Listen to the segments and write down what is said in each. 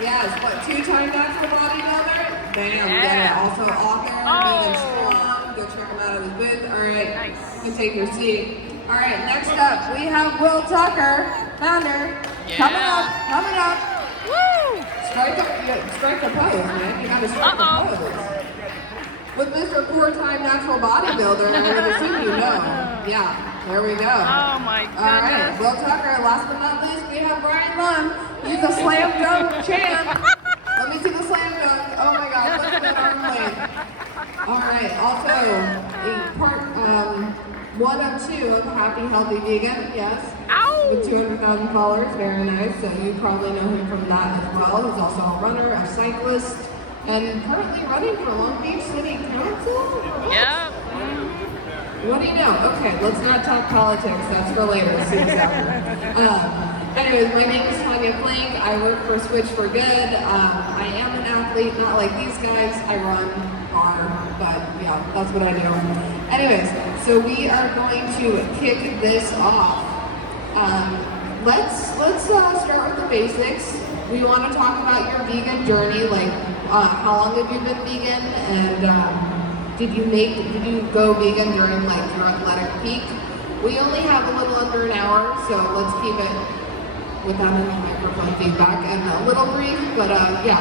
Yes, what, 2-time natural bodybuilder? Bam, get it. Also author, Vegan Strong. Go check him out at his booth. All right, nice. You can take your seat. All right, next up, we have Will Tucker, founder. Coming up. Woo! Strike the pose, man. You gotta strike the pose. With Mr. 4-time natural bodybuilder, I would assume you know. Yeah, there we go. Oh my goodness. All right, Will Tucker. Last but not least, we have Brian Lund. He's a slam dunk champ. Let me see the slam dunk. Oh my God, look at that arm length. All right, also a part 1 of 2 of Happy Healthy Vegan. Yes. Ow! With 200,000 followers, very nice. So you probably know him from that as well. He's also a runner, a cyclist, and currently running for Long Beach City Council? Yep. What do you know? Okay, let's not talk politics. That's for later. Anyways, my name is Tanya Flink. I work for Switch for Good. I am an athlete, not like these guys. I run hard, but yeah, that's what I do. Anyways, so we are going to kick this off. Let's start with the basics. We want to talk about your vegan journey, like how long have you been vegan, and did you go vegan during like your athletic peak? We only have a little under an hour, so let's keep it without any microphone feedback and a little brief, but yeah.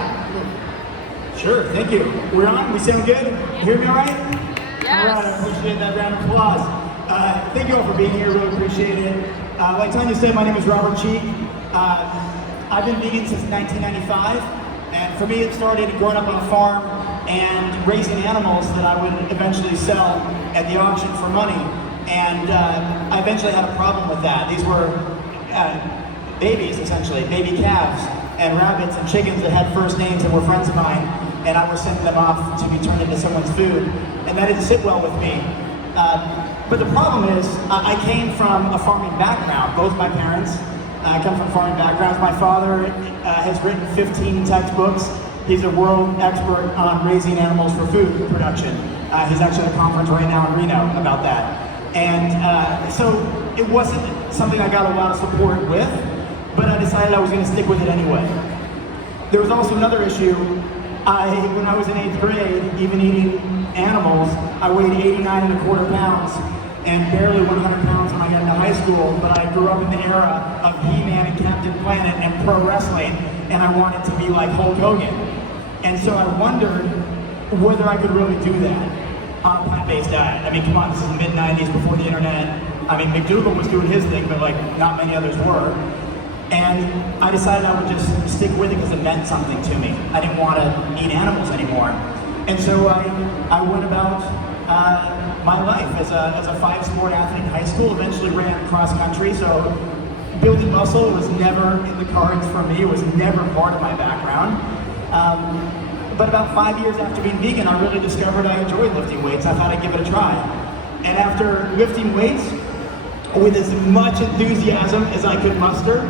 Sure, thank you. We're on, we sound good? You hear me all right? Yes. All right, I appreciate that round of applause. Thank you all for being here, really appreciate it. Like Tanya said, my name is Robert Cheeke. I've been vegan since 1995, and for me it started growing up on a farm and raising animals that I would eventually sell at the auction for money. And I eventually had a problem with that. These were babies, essentially, baby calves and rabbits and chickens that had first names and were friends of mine, and I was sending them off to be turned into someone's food, and that didn't sit well with me. But the problem is, I came from a farming background. Both my parents come from farming backgrounds. My father has written 15 textbooks. He's a world expert on raising animals for food production. He's actually at a conference right now in Reno about that. And so it wasn't something I got a lot of support with, but I decided I was going to stick with it anyway. There was also another issue. When I was in 8th grade, even eating animals, I weighed 89.25 pounds and barely 100 pounds when I got into high school, but I grew up in the era of He-Man and Captain Planet and pro wrestling, and I wanted to be like Hulk Hogan. And so I wondered whether I could really do that on a plant-based diet. I mean, come on, this is the mid-90s, before the internet. I mean, McDougal was doing his thing, but like, not many others were. And I decided I would just stick with it because it meant something to me. I didn't want to eat animals anymore. And so I went about my life as a 5-sport athlete in high school, eventually ran cross country, so building muscle was never in the cards for me. It was never part of my background. But about 5 years after being vegan, I really discovered I enjoyed lifting weights. I thought I'd give it a try. And after lifting weights with as much enthusiasm as I could muster,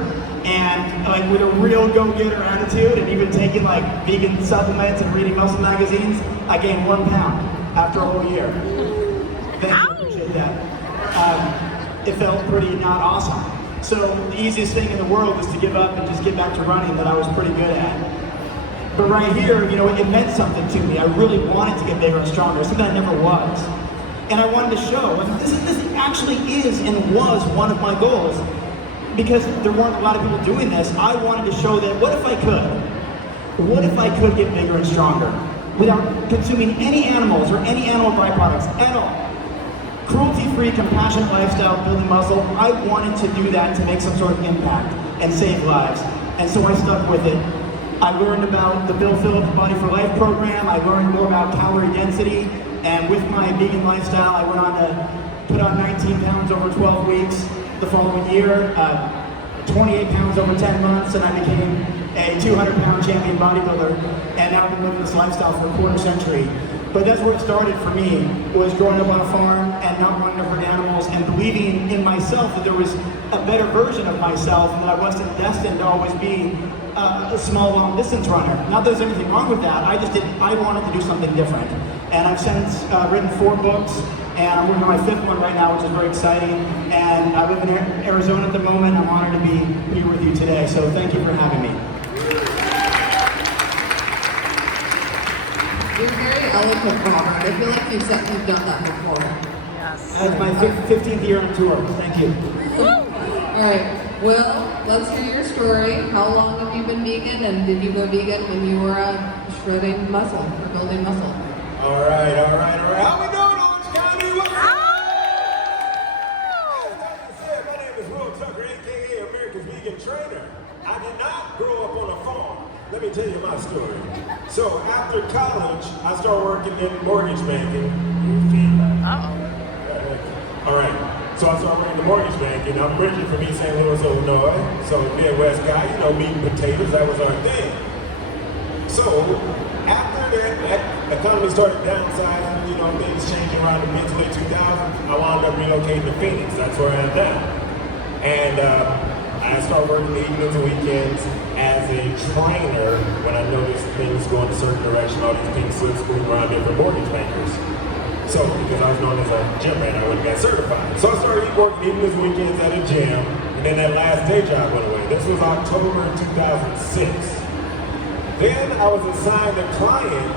and like with a real go-getter attitude, and even taking like vegan supplements and reading muscle magazines, I gained 1 pound after a whole year. Thank you, I appreciate that. It felt pretty not awesome. So the easiest thing in the world was to give up and just get back to running that I was pretty good at. But right here, you know, it meant something to me. I really wanted to get bigger and stronger, something I never was. And I wanted to show, this actually is and was one of my goals. Because there weren't a lot of people doing this, I wanted to show that, what if I could? What if I could get bigger and stronger without consuming any animals or any animal byproducts at all? Cruelty-free, compassionate lifestyle, building muscle, I wanted to do that to make some sort of impact and save lives. And so I stuck with it. I learned about the Bill Phillips Body for Life program. I learned more about calorie density. And with my vegan lifestyle, I went on to put on 19 pounds over 12 weeks. The following year, 28 pounds over 10 months, and I became a 200-pound champion bodybuilder, and now I've been living this lifestyle for a quarter century. But that's where it started for me, was growing up on a farm and not wanting to hurt animals and believing in myself that there was a better version of myself and that I wasn't destined to always be a small, long-distance runner. Not that there's anything wrong with that, I wanted to do something different. And I've since written 4 books, and I'm working on my 5th one right now, which is very exciting. And I live in Arizona at the moment. I'm honored to be here with you today, so thank you for having me. eloquent, Robert. I feel like you've done that before. That's my 15th year on tour. Thank you. All right. Well, let's hear your story. How long have you been vegan, and did you go vegan when you were shredding muscle or building muscle? All right. How we doing, Orange County? What's up? My name is Will Tucker, a.k.a. America's Vegan Trainer. I did not grow up on a farm. Let me tell you my story. So after college, I started working in mortgage banking. All right. So I started working in the mortgage banking. I'm originally from East St. Louis, Illinois. So Midwest guy, meat and potatoes, that was our thing. So after that economy started downsizing, things changing around the mid to late 2000s, I wound up relocating to Phoenix. That's where I am now. And I started working the evenings and weekends as a trainer when I noticed things going a certain direction, all these pink slips moving around different mortgage bankers. So, because I was known as a gym rat, I wouldn't get certified. So I started working evenings and weekends at a gym, and then that last day job went away. This was October 2006. Then I was assigned a client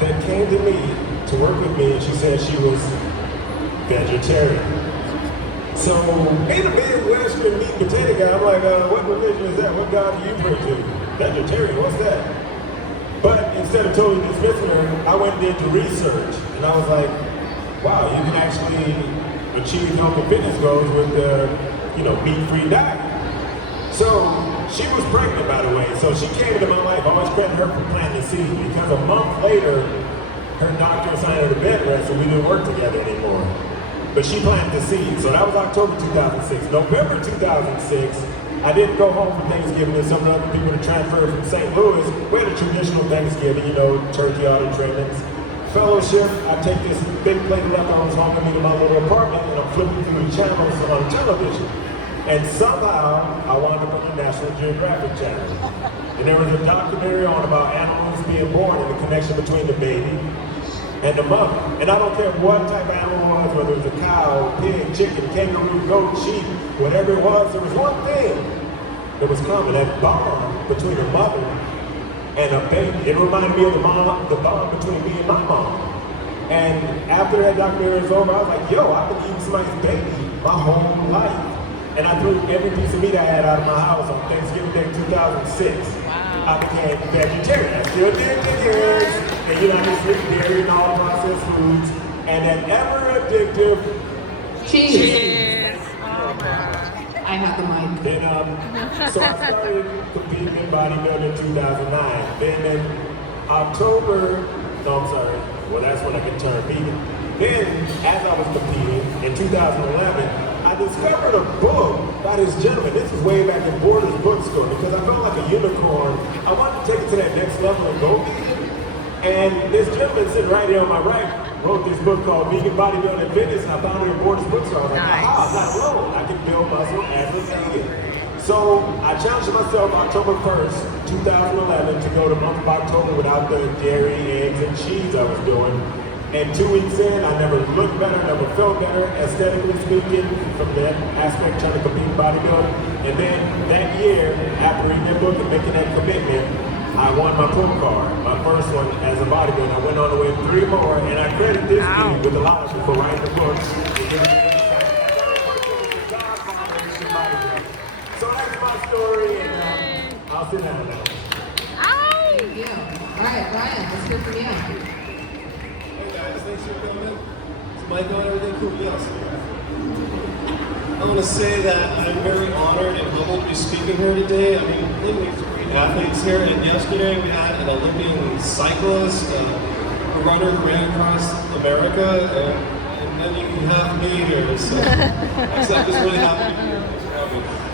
that came to me to work with me, and she said she was vegetarian. So, being a Midwestern meat and potato guy, I'm like, what religion is that? What God do you pray to? Vegetarian, what's that? But instead of totally dismissing her, I went and did the research, and I was like, wow, you can actually achieve health and fitness goals with the, meat-free diet. So she was pregnant, by the way, so she came into my life. I always credit her for planting the seed, because a month later, her doctor assigned her to bed rest, and we didn't work together anymore. But she planted the seed, so that was October 2006. November 2006, I didn't go home for Thanksgiving and some of the other people that transferred from St. Louis. We had a traditional Thanksgiving, turkey out and trimmings. Fellowship, I take this big plate of leftovers home with me to my little apartment, and I'm flipping through the channels on television. And somehow, I wound up on the National Geographic Channel. And there was a documentary on about animals being born and the connection between the baby and the mother. And I don't care what type of animal it was, whether it was a cow, pig, chicken, kangaroo, goat, sheep, whatever it was, there was one thing that was common, that bond between a mother and a baby. It reminded me of the bond between me and my mom. And after that documentary was over, I was like, yo, I've been eating somebody's baby my whole life. And I threw every piece of meat I had out of my house on Thanksgiving Day 2006. I became vegetarian. I still did chickens, and I just eat dairy and all processed foods, and that ever addictive cheese. I have the mic. Then, so I started competing in bodybuilding in 2009. Then in that's when I could turn vegan. Then, as I was competing in 2011, I discovered a book by this gentleman. This was way back in Borders bookstore, because I felt like a unicorn. I wanted to take it to that next level and go vegan. And this gentleman sitting right here on my right wrote this book called Vegan Bodybuilding and Fitness, and I found it in Borders bookstore. I was like, aha, I'm not alone. I can build muscle as a vegan. So I challenged myself October 1st, 2011 to go the month of October without the dairy, eggs, and cheese I was doing. And 2 weeks in, I never looked better, never felt better, aesthetically speaking, from that aspect, trying to compete in bodybuilding. And then that year, after reading that book and making that commitment, I won my pro card, my first one as a bodybuilder. I went on to win 3 more, and I credit this team with a lot of for writing the book. So that's my story, and I'll sit down now. Thank you. All right, Ryan, let's hear from you. Hey guys, thanks for coming. Is Mike on everything cool? Yes. I want to say that I'm very honored and humbled to be speaking here today. I mean, we have great athletes here, and yesterday we had an Olympian cyclist, a runner who ran across America, and then you have me here. So actually, I'm just really happy to be here.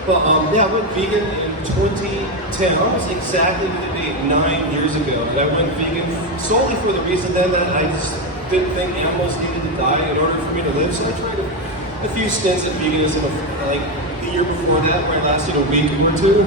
But yeah, I went vegan in 2010, almost exactly the date, 9 years ago. And I went vegan solely for the reason then that I just didn't think animals needed to die in order for me to live. So I tried a few stints at veganism, like the year before that, where I lasted a week or 2.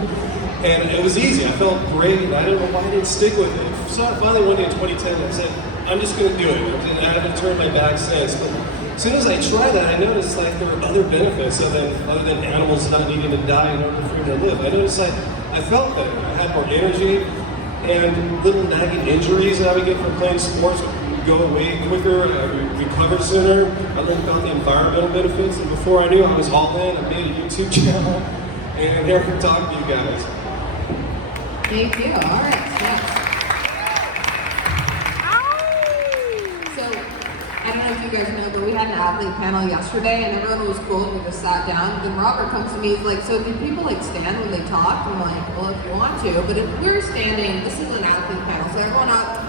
And it was easy, I felt great, and I don't know why I didn't stick with it. So finally one day in 2010, I said, I'm just gonna do it. And I haven't turned my back since. But as soon as I tried that, I noticed like there were other benefits other than animals not needing to die in order for me to live. I noticed I felt better. I had more energy, and little nagging injuries that I would get from playing sports would go away quicker, I would recover sooner. I learned about the environmental benefits, and before I knew I was all in, I made a YouTube channel, and here to talk to you guys. Thank you. All right. Yes. So, I don't know if you guys know, but we had an athlete panel yesterday, and everyone was cool. We just sat down. Then Robert comes to me, he's like, "So do people like stand when they talk?" I'm like, "Well, if you want to, but if we're standing, this is an athlete panel, so everyone up.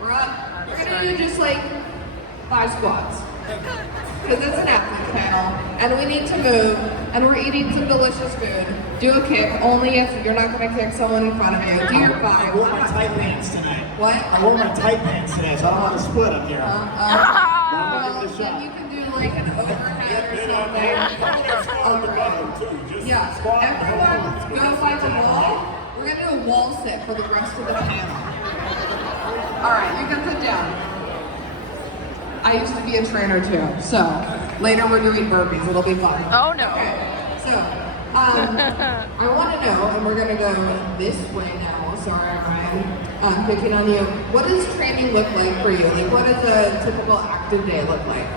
We're up. We're gonna do just like 5 squats." Because it's an athlete panel, and we need to move, and we're eating some delicious food. Do a kick, only if you're not going to kick someone in front of you. Do your body. I wore my tight pants tonight. What? I wore my tight pants today, so I don't want to split up here. Well, then you can do like an overhead or something. Yeah, everyone go by the wall. We're going to do a wall sit for the rest of the panel. All right, you can put down. I used to be a trainer too, so later we're doing burpees. It'll be fun. Oh no. Okay, so I want to know, and we're gonna go this way now. Sorry, Ryan. I'm picking on you. What does training look like for you? Like, what does a typical active day look like?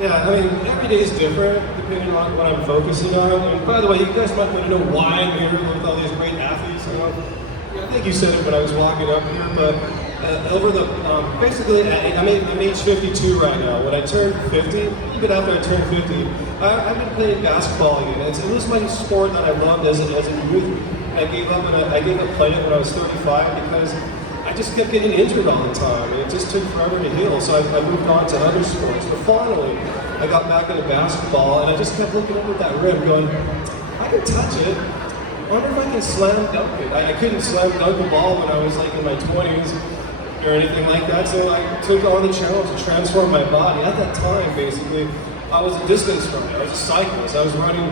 Yeah, I mean, every day is different depending on what I'm focusing on. And by the way, you guys might want to know why I'm here with all these great athletes. I think you said it when I was walking up here, but over the, basically, I'm age 52 right now. When I turned 50, even after I turned 50, I've been playing basketball again. It was my sport that I loved as a youth. I gave up playing it when I was 35 because I just kept getting injured all the time. And it just took forever to heal, so I moved on to other sports. But finally, I got back into basketball, and I just kept looking up at that rim going, I can touch it. I wonder if I can slam dunk it. I couldn't slam dunk a ball when I was like in my 20s or anything like that, so I took on the challenge to transform my body. At that time, basically, I was a distance runner. I was a cyclist. I was running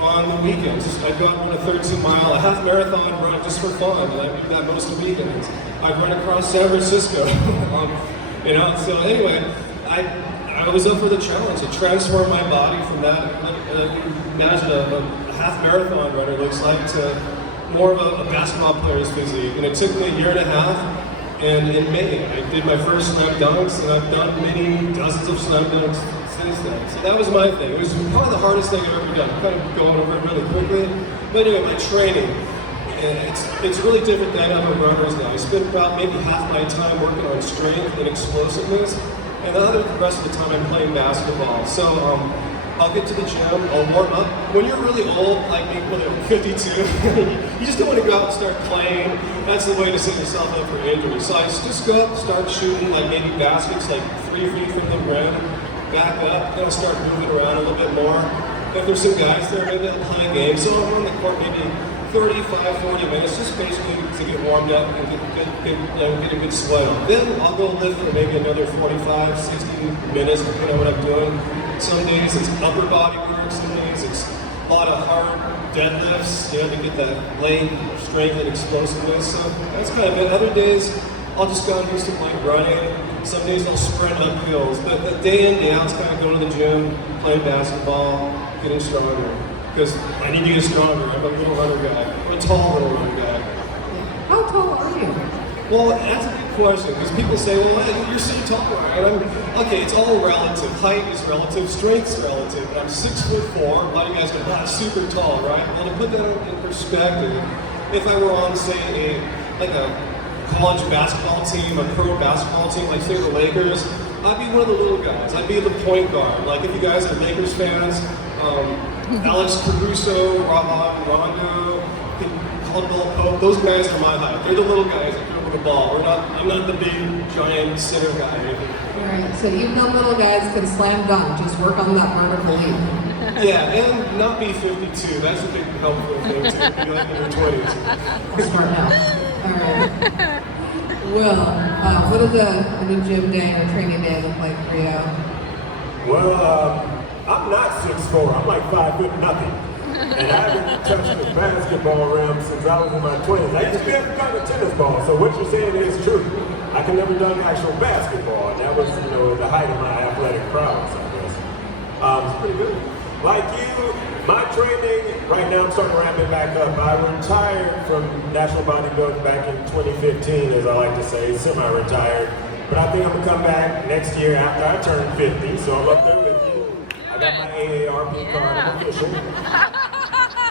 on the weekends. I'd go out and run a 13-mile, a half marathon run just for fun, and I do that most of the weekends. I'd run across San Francisco. So anyway, I was up for the challenge to transform my body from that, imagine a half marathon runner looks like, to more of a basketball player's physique. And it took me a year and a half, and in May, I did my first slam dunks, and I've done many dozens of slam dunks since then. So that was my thing. It was probably the hardest thing I've ever done. I'm kind of going over it really quickly. But anyway, my training, it's really different than other runners now. I spend about maybe half my time working on strength and explosiveness, and the rest of the time I'm playing basketball. So I'll get to the gym, I'll warm up. When you're really old, like me, when I'm 52, you just don't want to go out and start playing. That's the way to set yourself up for injury. So I just go up, start shooting like maybe baskets, like 3 feet from the rim, back up, then I'll start moving around a little bit more. If there's some guys there, maybe I'll play a game. So I'm on the court maybe 35, 40 minutes, just basically to get warmed up and get a good sweat on. Then I'll go lift for maybe another 45, 60 minutes, depending on what I'm doing. Some days it's upper body work, some days it's a lot of hard deadlifts, to get that leg strength and explosiveness. So that's kind of it. Other days, I'll just go and do some like running. Some days I'll sprint up hills. But the day in, day out is kind of going to the gym, playing basketball, getting stronger. Because I need to get stronger. I'm a little runner guy. I'm a tall little runner guy. How tall are you? Well, that's a good question, because people say, well, hey, you're so tall, right? Okay, it's all relative. Height is relative, strength's relative. And I'm 6'4". A lot of you guys go, wow, super tall, right? Well, to put that in perspective, if I were on, say, a college basketball team, a pro basketball team, like say the Lakers, I'd be one of the little guys. I'd be the point guard. Like if you guys are Lakers fans, Alex Caruso, Rondo, Caldwell Pope, those guys are my height. They're the little guys that come with the ball. I'm not the big, giant center guy. Alright, so even though little guys can slam dunk, just work on that vertical leap. Yeah, and not be 52. That's a big helpful thing to be like in your 20s. We'll start now. Alright. Will, what does a new gym day or training day look like for you? Well, I'm not 6'4", I'm like 5 foot nothing. And I haven't touched the basketball rim since I was in my 20s. I used to be able to dunk a tennis ball, so what you're saying is true. I can never dunk actual basketball, and that was, the height of my athletic prowess, I guess. It's pretty good. Like you, my training, right now I'm starting to ramp it back up. I retired from National Bodybuilding back in 2015, as I like to say, semi-retired. But I think I'm gonna come back next year after I turn 50, so I'm up there with you. I got my AARP card, I'm official.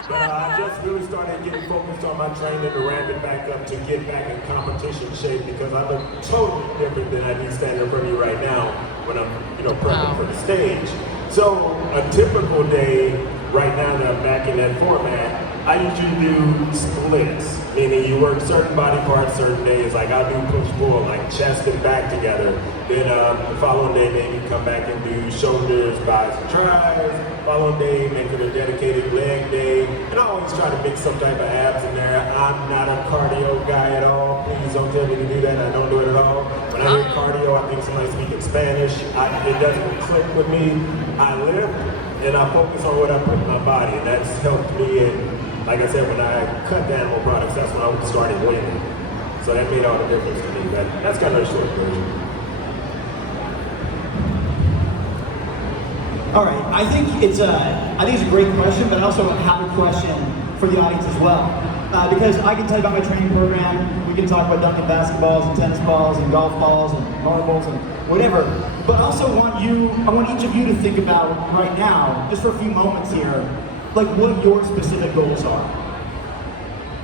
But I just really started getting focused on my training to ramp it back up to get back in competition shape because I look totally different than I do standing in front of you right now when I'm, prepping for the stage. So a typical day right now that I'm back in that format, I usually do splits, meaning you work certain body parts certain days, like I'll do push-pull, like chest and back together. Then the following day, maybe come back and do shoulders, buys, and tries. Following day, make it a dedicated leg day. And I always try to mix some type of abs in there. I'm not a cardio guy at all. Please don't tell me to do that. I don't do it at all. When I hear cardio, I think somebody speaking Spanish. It doesn't click with me. I live and I focus on what I put in my body. And that's helped me. And like I said, when I cut the animal products, that's when I started winning. So that made all the difference to me. That's kind of a short version. All right, I think it's a great question, but I also have a question for the audience as well. Because I can tell you about my training program, we can talk about dunking basketballs and tennis balls and golf balls and marbles and whatever. But I also want each of you to think about right now, just for a few moments here, like what your specific goals are.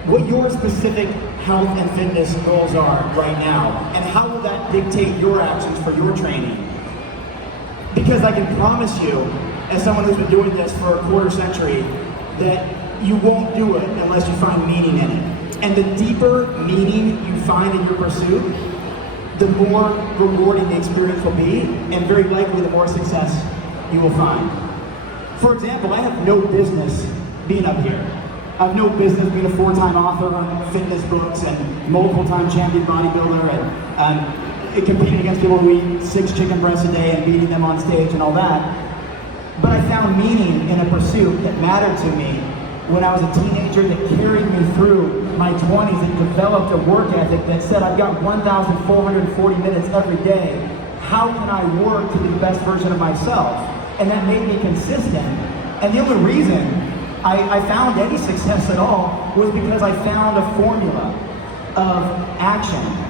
What your specific health and fitness goals are right now, and how will that dictate your actions for your training? Because I can promise you, as someone who's been doing this for a quarter century, that you won't do it unless you find meaning in it. And the deeper meaning you find in your pursuit, the more rewarding the experience will be, and very likely the more success you will find. For example, I have no business being up here. I have no business being a 4-time author on fitness books and multiple-time champion bodybuilder and competing against people who eat 6 chicken breasts a day and beating them on stage and all that. But I found meaning in a pursuit that mattered to me when I was a teenager, that carried me through my 20s and developed a work ethic that said, I've got 1,440 minutes every day. How can I work to be the best version of myself? And that made me consistent. And the only reason I found any success at all was because I found a formula of action.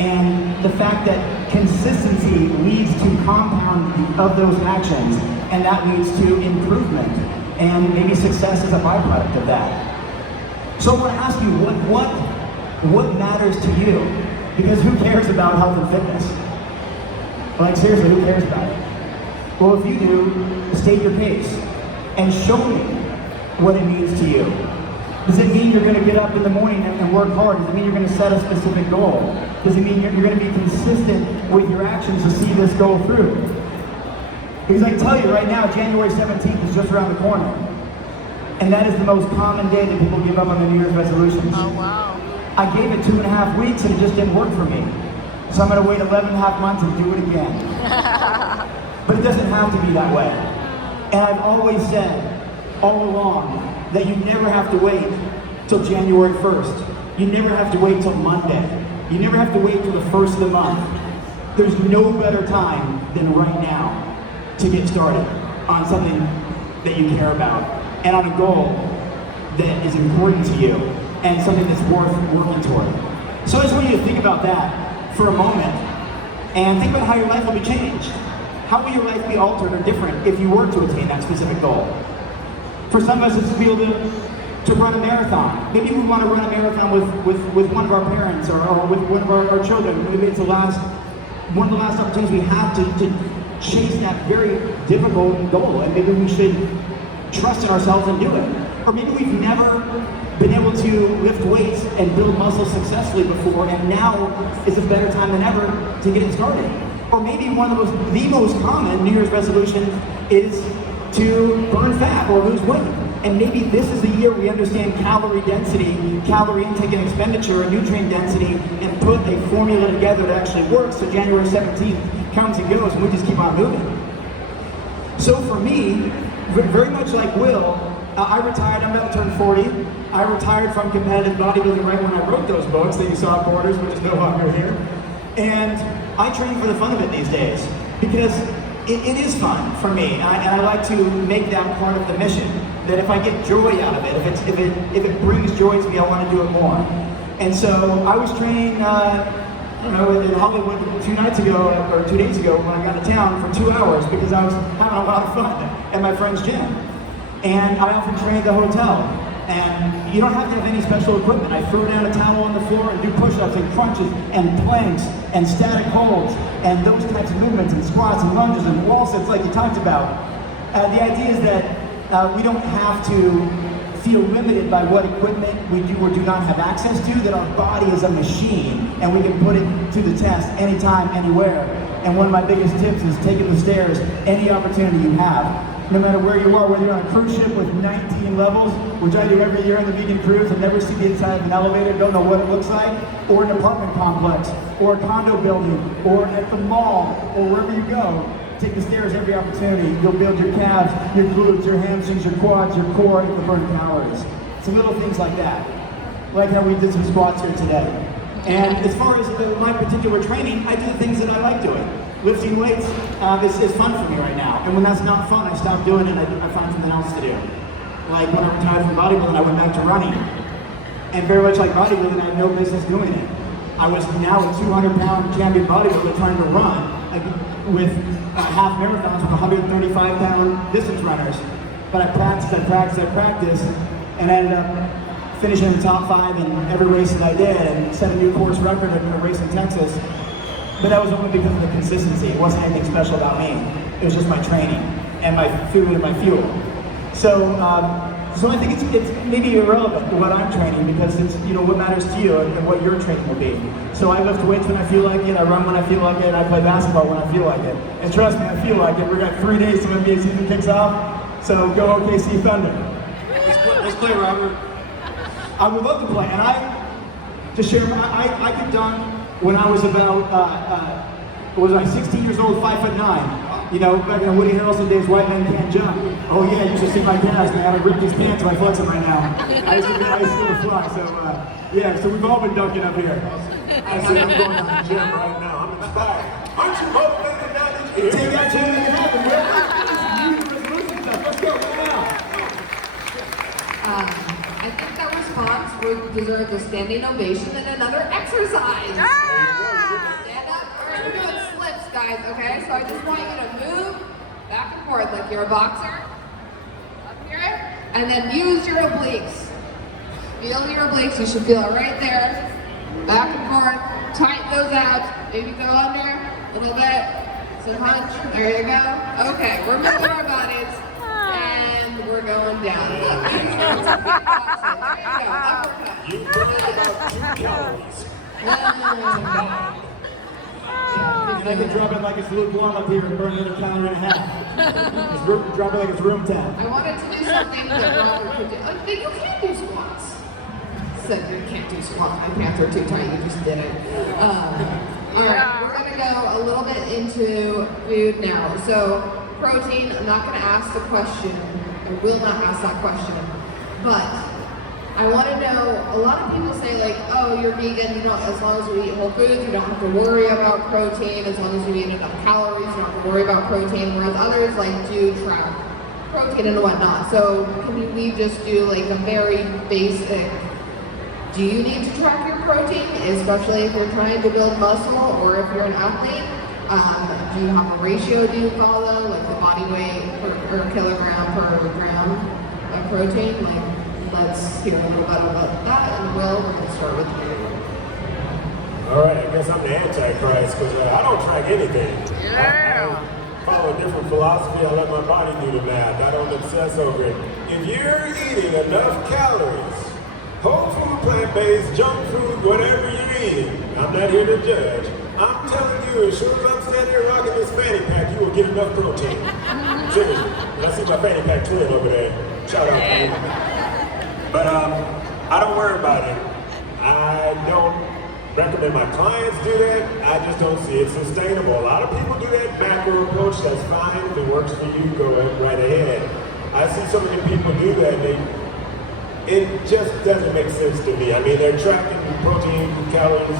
And the fact that consistency leads to compounding of those actions, and that leads to improvement, and maybe success is a byproduct of that. So I want to ask you, what matters to you? Because who cares about health and fitness? Like seriously, who cares about it? Well, if you do, state your case and show me what it means to you. Does it mean you're going to get up in the morning and work hard? Does it mean you're going to set a specific goal? Does it mean you're going to be consistent with your actions to see this goal through? Because I can tell you right now, January 17th is just around the corner. And that is the most common day that people give up on their New Year's resolutions. Oh, wow. I gave it 2.5 weeks and it just didn't work for me. So I'm going to wait 11.5 months and do it again. But it doesn't have to be that way. And I've always said, all along, that you never have to wait till January 1st. You never have to wait till Monday. You never have to wait till the first of the month. There's no better time than right now to get started on something that you care about and on a goal that is important to you and something that's worth working toward. So I just want you to think about that for a moment and think about how your life will be changed. How will your life be altered or different if you were to attain that specific goal? For some of us, it's to be able to run a marathon. Maybe we want to run a marathon with one of our parents or with one of our children. Maybe it's one of the last opportunities we have to chase that very difficult goal, and maybe we should trust in ourselves and do it. Or maybe we've never been able to lift weights and build muscle successfully before, and now is a better time than ever to get it started. Or maybe the most common New Year's resolution is to burn fat or lose weight. And maybe this is the year we understand calorie density, calorie intake and expenditure, and nutrient density, and put a formula together that actually works, so January 17th comes and goes, and we just keep on moving. So for me, very much like Will, I retired, I'm about to turn 40. I retired from competitive bodybuilding right when I wrote those books that you saw at Borders, which is no longer here. And I train for the fun of it these days, because it is fun for me, and I like to make that part of the mission. That if I get joy out of it, if it brings joy to me, I want to do it more. And so I was training, I don't know, in Hollywood 2 nights ago or 2 days ago when I got to town for 2 hours because I was having a lot of fun at my friend's gym. And I often train at the hotel. And you don't have to have any special equipment. I throw down a towel on the floor and do push-ups and crunches and planks and static holds and those types of movements and squats and lunges and wall sits like you talked about. The idea is that we don't have to feel limited by what equipment we do or do not have access to, that our body is a machine and we can put it to the test anytime, anywhere. And one of my biggest tips is taking the stairs any opportunity you have. No matter where you are, whether you're on a cruise ship with 19 levels, which I do every year on the vegan cruise and never see the inside of an elevator, don't know what it looks like, or an apartment complex, or a condo building, or at the mall, or wherever you go, take the stairs every opportunity. You'll build your calves, your glutes, your hamstrings, your quads, your core, and burn calories. Some little things like that. Like how we did some squats here today. And as far as my particular training, I do the things that I like doing. Lifting weights is fun for me right now. And when that's not fun, I stop doing it and I find something else to do. Like when I retired from bodybuilding, I went back to running. And very much like bodybuilding, I had no business doing it. I was now a 200-pound champion bodybuilder trying to run with half marathons with 135-pound distance runners. But I practiced, and I ended up finishing in the top 5 in every race that I did and set a new course record in a race in Texas. But that was only because of the consistency. It wasn't anything special about me. It was just my training and my food and my fuel. So I think it's maybe irrelevant to what I'm training because it's what matters to you and what your training will be. So I lift weights when I feel like it, I run when I feel like it, and I play basketball when I feel like it. And trust me, I feel like it. We've got 3 days till NBA season kicks off. So go OKC Thunder. Let's play, Robert. I would love to play, and to share, I get done when I was about, 16 years old, 5'9". Back in the Woody Harrelson days, white men can't jump. Oh yeah, you should see my calves, man. I ripped these pants by flexing right now. I used to fly, so we've all been dunking up here. I see I'm going to the gym right now. I'm inspired. Aren't you motivated now that you're Take that gym and happen, man. This is New Year's resolution stuff. Let's go, right now. I think that response would deserve a standing ovation and another exercise. Stand up. All right, we're doing splits, guys, okay? So I just want you to move back and forth like you're a boxer. Up here. And then use your obliques. Feel your obliques. You should feel it right there. Back and forth. Tighten those out. Maybe go under a little bit. Some punch. There you go. Okay, we're moving our bodies. And we're going down. There you go. Uppercut. You burned about 2 calories. And I can drop it like it's lukewarm up here and burn another calorie and a half. Drop it like it's room temp. I wanted to do something that Robert could do. Like, you can't do squats. Said you can't do squats. My pants are too tight. You just did it. Alright, we're going to go a little bit into food now. So, protein, I'm not going to ask the question. I will not ask that question. But I want to know, a lot of people say like, oh, you're vegan, as long as you eat whole foods, you don't have to worry about protein. As long as you eat enough calories, you don't have to worry about protein. Whereas others like do track protein and whatnot. So can we just do like a very basic, do you need to track your protein, especially if you're trying to build muscle or if you're an athlete? Do you have a ratio do you follow, like the body weight per kilogram per gram of protein? Let's hear a little bit about that, and we're going to start with you. All right, I guess I'm the Antichrist because I don't track anything. I follow a different philosophy. I let my body do the math. I don't obsess over it. If you're eating enough calories, whole food, plant-based, junk food, whatever you're eating, I'm not here to judge. I'm telling you, as soon as I'm standing here rocking this fanny pack, you will get enough protein. Seriously. I see my fanny pack twin over there. Shout out to you. But I don't worry about it. I don't recommend my clients do that. I just don't see it sustainable. A lot of people do that macro approach. That's fine. If it works for you, go right ahead. I see so many people do that. It just doesn't make sense to me. I mean, they're tracking protein, calories,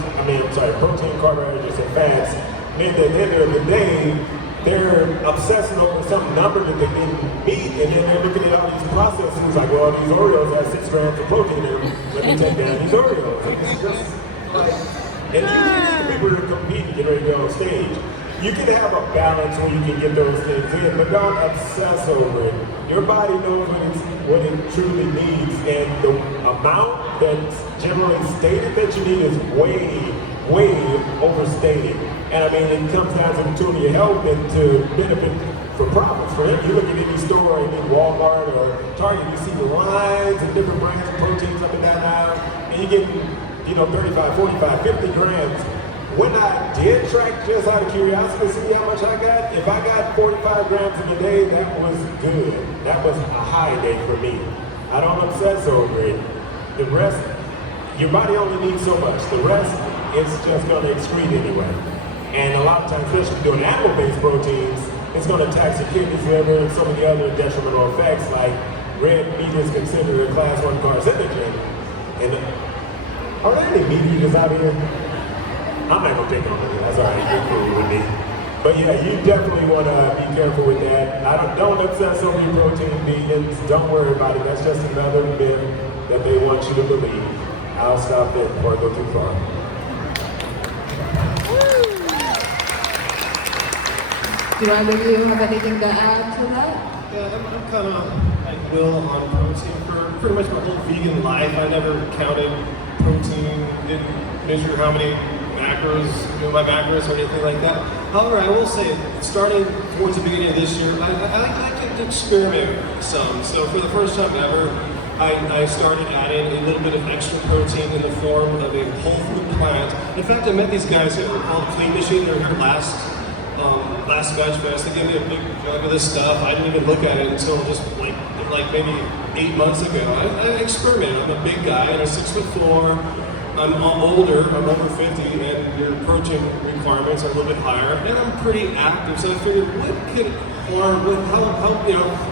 protein, carbohydrates, and fats. I mean, at the end of the day, they're obsessing over some number that they didn't meet, and then they're looking at all these processed foods like, well, these Oreos have 6 grams of protein in them. Let me take down these Oreos. And it's just like, and usually people are competing, get ready to go on stage. You can have a balance where you can get those things in, but don't obsess over it. Your body knows what it truly needs, and the amount that's generally stated that you need is way overstated. And I mean, it comes down to the tool of your health and to benefit for profits. For him, you look at any store, any Walmart or Target, you see the lines and different brands of proteins up and down aisle, and you get, 35, 45, 50 grams. When I did track just out of curiosity to see how much I got, if I got 45 grams in a day, that was good. That was a high day for me. I don't obsess over it. The rest, your body only needs so much. The rest, it's just going to excrete anyway. And a lot of times, especially doing animal-based proteins, it's going to tax your kidneys, liver, and so many other detrimental effects, like red meat is considered a class 1 carcinogen. And are there any meat eaters out here? I'm not gonna take on it. That's all right. You're cool with me. But yeah, you definitely want to be careful with that. Don't obsess over your protein vegans. Don't worry about it. That's just another myth that they want you to believe. I'll stop there before I go too far. Do either of you have anything to add to that? Yeah, I'm kind of like Will on protein for pretty much my whole vegan life. I never counted protein, didn't measure how many macros, my macros or anything like that. However, I will say, starting towards the beginning of this year, I like to experiment some. So for the first time ever, I started adding a little bit of extra protein in the form of a whole food plant. In fact, I met these guys who were called Clean Machine. They were here last Vegfest. They gave me a big jug of this stuff. I didn't even look at it until just like maybe 8 months ago. I experimented. I'm a big guy, I'm 6'4". I'm older, I'm over 50, and your protein requirements are a little bit higher, and I'm pretty active, so I figured, what could harm,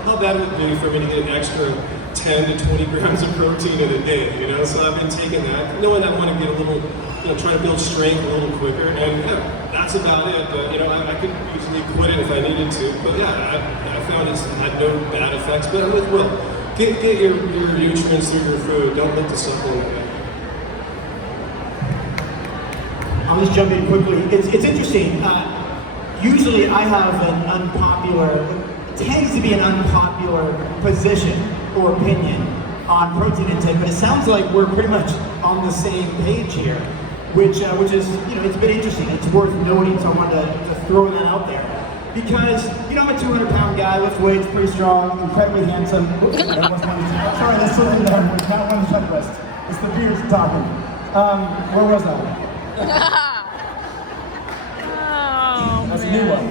how bad would it be for me to get an extra 10 to 20 grams of protein in a day, So I've been taking that, knowing I want to get a little, try to build strength a little quicker, and that's about it, but, I could usually quit it if I needed to, but yeah, I found it's had no bad effects, but I'm with Will. Get your nutrients through your food, don't look to supplement it. I'll just jump in quickly. It's interesting. Usually I have tends to be an unpopular position or opinion on protein intake, but it sounds like we're pretty much on the same page here, which is, it's been interesting. It's worth noting, so I wanted to throw that out there. Because, I'm a 200-pound guy, lift weights, pretty strong, incredibly handsome. Oops, sorry, that's still in there. We're not on the checklist. It's the beers talking. Where was I? That's a new one.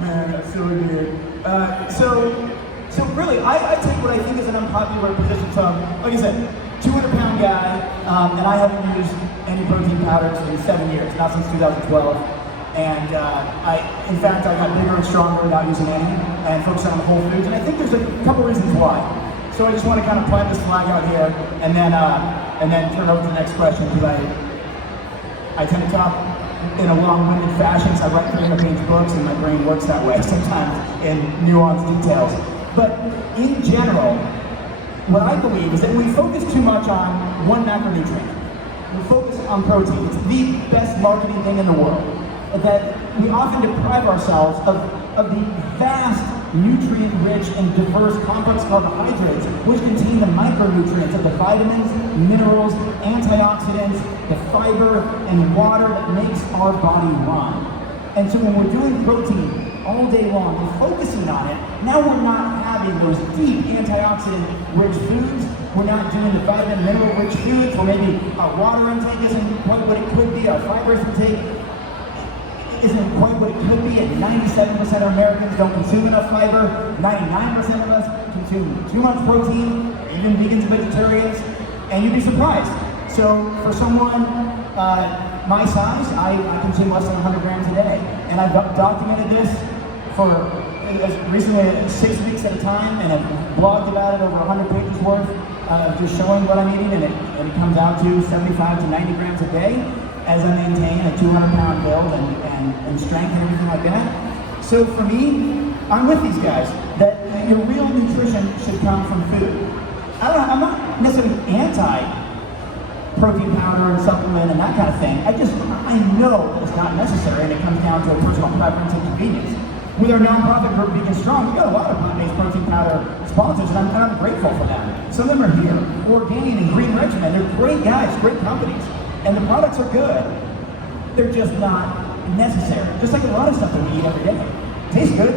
Man, that's so weird. So really, I take what I think is an unpopular position. So, like I said, 200-pound guy, and I haven't used any protein powders in 7 years, not since 2012. And in fact, I got bigger and stronger without using any, and focusing on whole foods. And I think there's a couple reasons why. So I just want to kind of plant this flag out here, and then turn over to the next question, because I tend to talk in a long-winded fashion, so I write 300-page books, and my brain works that way sometimes in nuanced details. But in general, what I believe is that we focus too much on one macronutrient. We focus on protein. It's the best marketing thing in the world. That we often deprive ourselves of the vast nutrient-rich and diverse complex carbohydrates, which contain the micronutrients of the vitamins, minerals, antioxidants, the fiber, and water that makes our body run. And so when we're doing protein all day long, we're focusing on it, now we're not having those deep antioxidant-rich foods, we're not doing the vitamin, mineral-rich foods, or maybe our water intake isn't quite what it could be, our fiber intake isn't quite what it could be, and 97% of Americans don't consume enough fiber, 99% of us consume too much protein, even vegans and vegetarians, and you'd be surprised. So for someone my size, I consume less than 100 grams a day, and I've documented this for as recently as 6 weeks at a time, and I've blogged about it over 100 pages worth, just showing what I'm eating, and it comes out to 75 to 90 grams a day. as I maintain a 200-pound build and strength and everything like that. So for me, I'm with these guys that your real nutrition should come from food. I'm not necessarily anti-protein powder and supplement and that kind of thing. I know it's not necessary, and it comes down to a personal preference and convenience. With our nonprofit group, Vegan Strong, we got a lot of plant-based protein powder sponsors, and I'm grateful for them. Some of them are here. Orgain and Green Regimen, they're great guys, great companies, and the products are good. They're just not necessary. Just like a lot of stuff that we eat every day. Tastes good.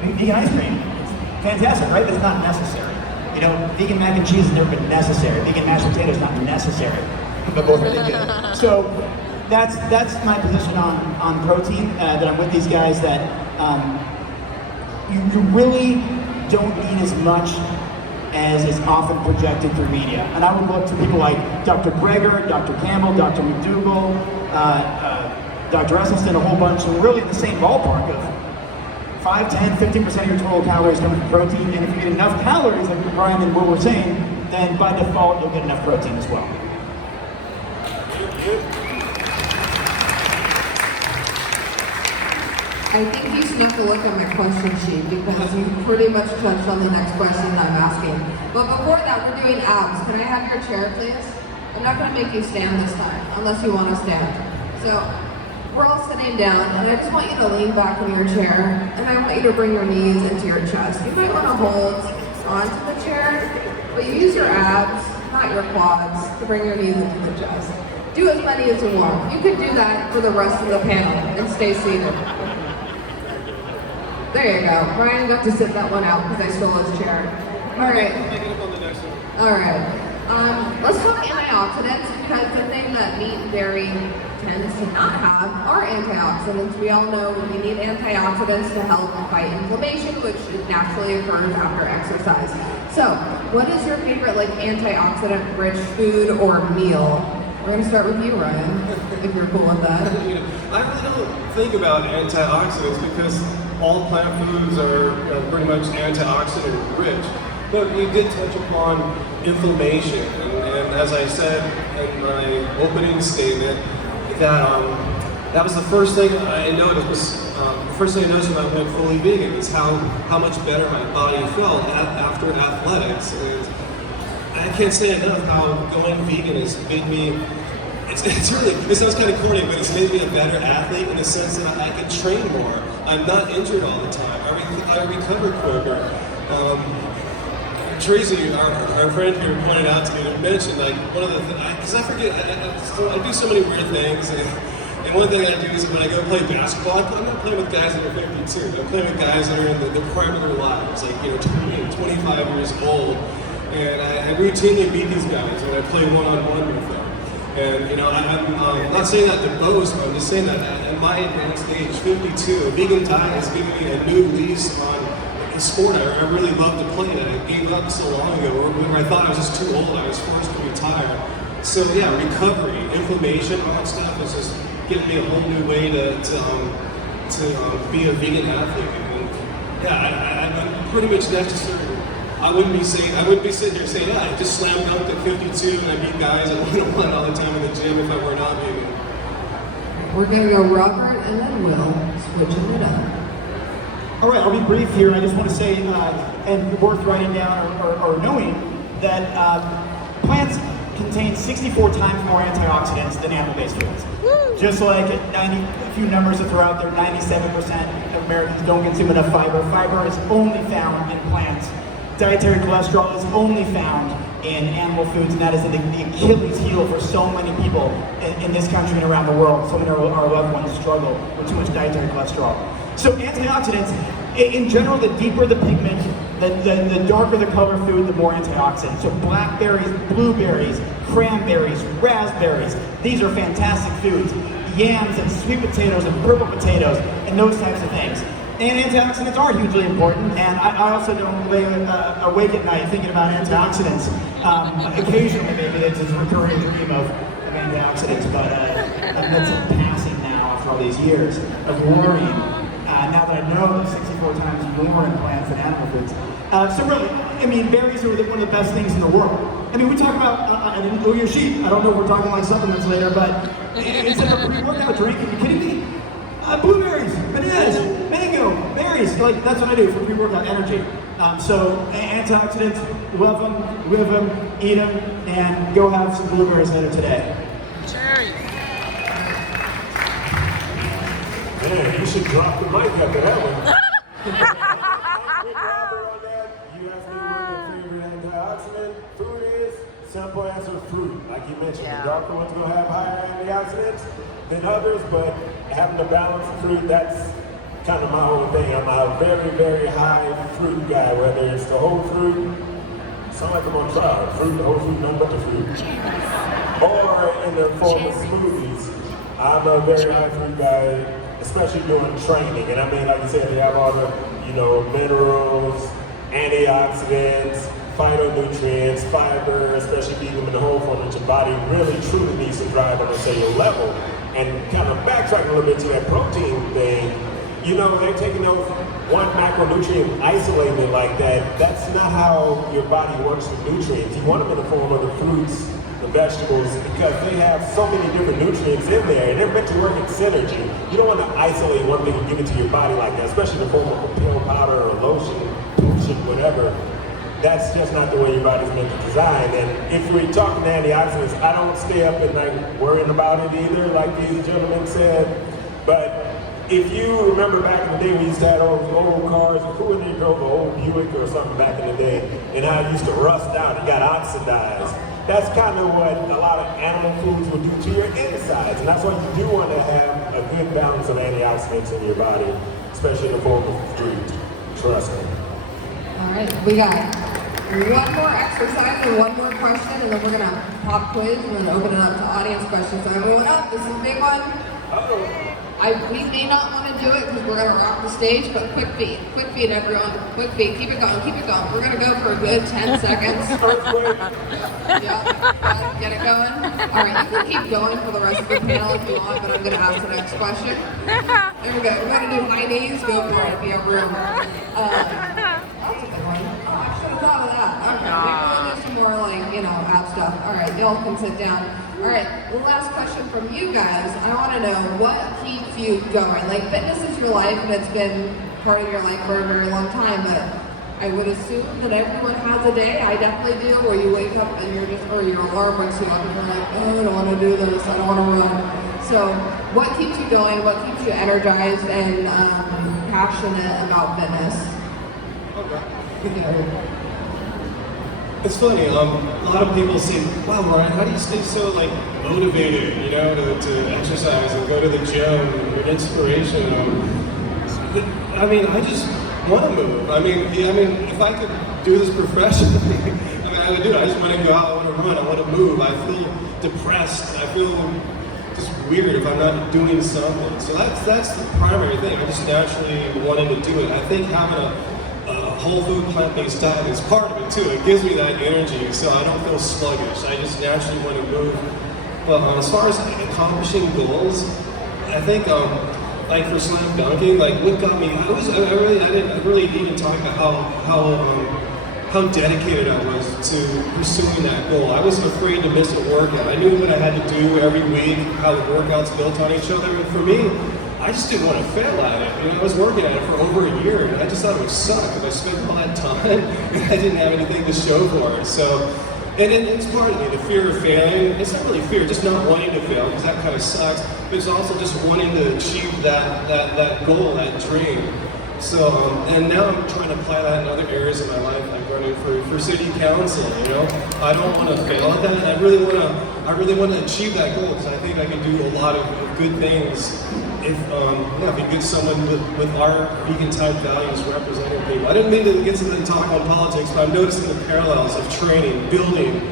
Vegan ice cream, it's fantastic, right? But it's not necessary. You know, vegan mac and cheese has never been necessary. Vegan mashed potato is not necessary, but both are really good. So that's my position on protein. That I'm with these guys that you really don't need as much as is often projected through media. And I would look to people like Dr. Greger, Dr. Campbell, Dr. McDougall, Dr. Esselstyn, a whole bunch, and really in the same ballpark of 5, 10, 15% of your total calories coming from protein. And if you get enough calories, like Brian and Will were saying, then by default you'll get enough protein as well. I think you snuck a look at my question sheet because you pretty much touched on the next question I'm asking. But before that, we're doing abs. Can I have your chair, please? I'm not going to make you stand this time, unless you want to stand. So, we're all sitting down, and I just want you to lean back in your chair, and I want you to bring your knees into your chest. You might want to hold onto the chair, but you use your abs, not your quads, to bring your knees into the chest. Do as many as you want. You could do that for the rest of the panel, and stay seated. There you go. Brian got to sit that one out because I stole his chair. All right. All right. Let's talk antioxidants, because the thing that meat and dairy tends to not have are antioxidants. We all know we need antioxidants to help fight inflammation, which naturally occurs after exercise. So, what is your favorite antioxidant-rich food or meal? We're going to start with you, Ryan, if you're cool with that. I really don't think about antioxidants because all plant foods are pretty much antioxidant rich. But you did touch upon inflammation, and as I said in my opening statement, that was the first thing I noticed. The first thing I noticed when I went fully vegan is how much better my body felt after athletics. And I can't say enough how going vegan has made me. It sounds kind of corny, but it's made me a better athlete in the sense that I can train more. I'm not injured all the time. I recover quicker. Tracy, our friend here, pointed out to me and mentioned one of the things, because I forget, I do so many weird things, and one thing I do is when I go play basketball, I'm not playing with guys that are 52. I'm playing with guys that are in the prime of their lives, 20, 25 years old, and I routinely beat these guys when I play one-on-one with them. And I'm not saying that to boast, but I'm just saying that at my advanced age, 52, a vegan diet has given me a new lease on a sport I really love to play that I gave up so long ago, or when I thought I was just too old, I was forced to retire. So yeah, recovery, inflammation, all that stuff is just giving me a whole new way to be a vegan athlete. And yeah, I'm pretty much necessary. I wouldn't be sitting here saying, I just slam dunked at 52 and I beat guys at 101 all the time in the gym if I were not vegan. We're gonna go Robert and then Will, switching it up. All right, I'll be brief here. I just want to say, and worth writing down or knowing, that plants contain 64 times more antioxidants than animal-based foods. Woo! Just like a few numbers to throw out there, 97% of Americans don't consume enough fiber. Fiber is only found in plants. Dietary cholesterol is only found in animal foods, and that is the Achilles heel for so many people in this country and around the world. So many of our loved ones struggle with too much dietary cholesterol. So antioxidants, in general, the deeper the pigment, the darker the color food, the more antioxidants. So blackberries, blueberries, cranberries, raspberries, these are fantastic foods. Yams and sweet potatoes and purple potatoes and those types of things. And antioxidants are hugely important, and I also don't lay awake at night thinking about antioxidants. Occasionally, maybe that's a recurring dream of antioxidants, but that's passing now after all these years of worrying. Now that I know 64 times more in plants than animal foods. So really, I mean, berries are one of the best things in the world. I mean, we talk about, I didn't know your sheet. I don't know if we're talking like supplements later, but it's like a pre-workout drink. Are you kidding me? Blueberries, bananas, mango, berries. Like, that's what I do for pre-workout energy. So antioxidants, love them, live them, eat them, and go have some blueberries later today. Cherry. Man, you should drop the mic after that one. You asked me what your favorite antioxidant food is. Simple answer, fruit. Like you mentioned, the darker ones will have higher antioxidants than others, but having a balanced fruit, that's kind of my whole thing. I'm a very, very high fruit guy, whether it's the whole fruit, sound like I'm on trial, fruit, whole fruit, none but the fruit, or in the form of smoothies. I'm a very high fruit guy, especially during training. And I mean, like you said, they have all the, minerals, antioxidants, phytonutrients, fiber, especially being them in the whole form that your body really truly needs to drive on a cellular level. And kind of backtracking a little bit to that protein thing, they're taking those one macronutrient, isolating it like that. That's not how your body works with nutrients. You want them in the form of the fruits, the vegetables, because they have so many different nutrients in there, and they're meant to work in synergy. You don't want to isolate one thing and give it to your body like that, especially in the form of a pill, powder, or lotion, potion, whatever. That's just not the way your body's meant to design. And if we're talking antioxidants, I don't stay up at night worrying about it either, like these gentlemen said. But if you remember back in the day, we used to have those old cars, who in there drove an old Buick or something back in the day, and how it used to rust out and got oxidized. That's kind of what a lot of animal foods will do to your insides, and that's why you do want to have a good balance of antioxidants in your body, especially in the form of fruit. Trust me. All right, we got one more exercise and one more question, and then we're gonna pop quiz and then open it up to audience questions. So everyone up, this is a big one. We may not want to do it because we're gonna rock the stage, but quick feet everyone, quick feet, keep it going. We're gonna go for a good 10 seconds. Yeah, get it going. All right, you can keep going for the rest of the panel if you want, but I'm gonna ask the next question. There we go, we're gonna do high knees, go for it if you have room. That's a good one. Oh, I should have thought of that. Okay, maybe we'll do some more ab stuff. All right, y'all can sit down. All right, the last question from you guys. I want to know what keeps you going. Like, fitness is your life, and it's been part of your life for a very long time, but I would assume that everyone has a day. I definitely do, where you wake up and or your alarm wakes you up and you're like, oh, I don't want to do this, I don't want to run. So what keeps you going? What keeps you energized and passionate about fitness? Okay. It's funny, a lot of people say, wow, Ryan, how do you stay so motivated, to exercise and go to the gym and get inspiration? I mean, I just want to move. I mean, if I could do this professionally, I would do it. I just want to go out, I want to run, I want to move. I feel depressed, I feel just weird if I'm not doing something. So that's the primary thing. I just naturally wanted to do it. I think having a whole food plant-based diet is part of it too. It gives me that energy so I don't feel sluggish. I just naturally want to move. But as far as accomplishing goals, I think for slam dunking, what got me, I didn't really even talk about how dedicated I was to pursuing that goal. I wasn't afraid to miss a workout. I knew what I had to do every week, how the workouts built on each other, and for me, I just didn't want to fail at it. I was working at it for over a year, and I just thought it would suck because I spent all that time and I didn't have anything to show for it. So, and it's part of me, the fear of failing. It's not really fear, just not wanting to fail, because that kind of sucks. But it's also just wanting to achieve that goal, that dream. So, and now I'm trying to apply that in other areas of my life, like running for city council. I don't want to fail at that. I really want to achieve that goal because I think I can do a lot of good things if you get someone with our vegan type values representing people. I didn't mean to get to the talk on politics, but I'm noticing the parallels of training, building